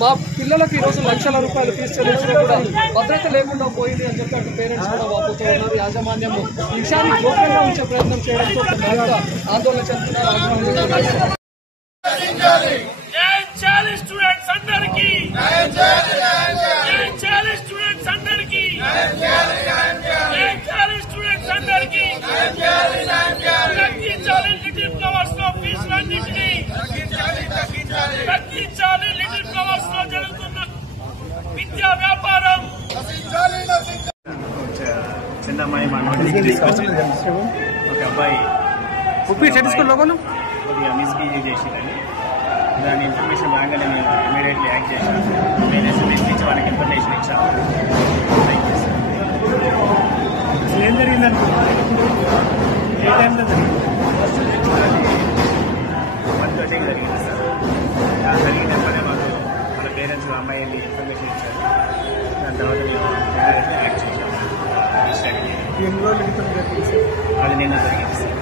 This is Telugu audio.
మా పిల్లలకి ఈరోజు లక్షల రూపాయలు ఫీజు చెల్లించినా కూడా భద్రత లేకుండా పోయింది అని చెప్పి అటు పేరెంట్స్ కూడా వాపోతూ ఉన్నారు. యాజమాన్యం ఈ విషయాన్ని గోప్యంగా ఉంచే ప్రయత్నం చేయడంతో ఆందోళన చెందుతున్నారు. చిన్న అమ్మాయి ఒక అబ్బాయి కొద్దిగా మిస్బిహేవ్ చేసిందని దాని ఇన్ఫర్మేషన్ రాగానే మేము ఇమీడియట్లీ యాక్ట్ చేసాము. మేము ఎస్ఎంఎస్ ఇచ్చి వాళ్ళకి ఇన్ఫర్మేషన్ ఇచ్చాము. అసలు ఏం జరిగిందంటే ఏ టైంలో జరిగింది 1:30 జరిగింది సార్. జరిగిన పనే మాకు వాళ్ళ పేరెంట్స్ అమ్మాయిని ఇన్ఫర్మేషన్ ఇచ్చారు. దాని తర్వాత మేము యాక్ట్ చేసాము. అది నిన్న జరిగింది సార్.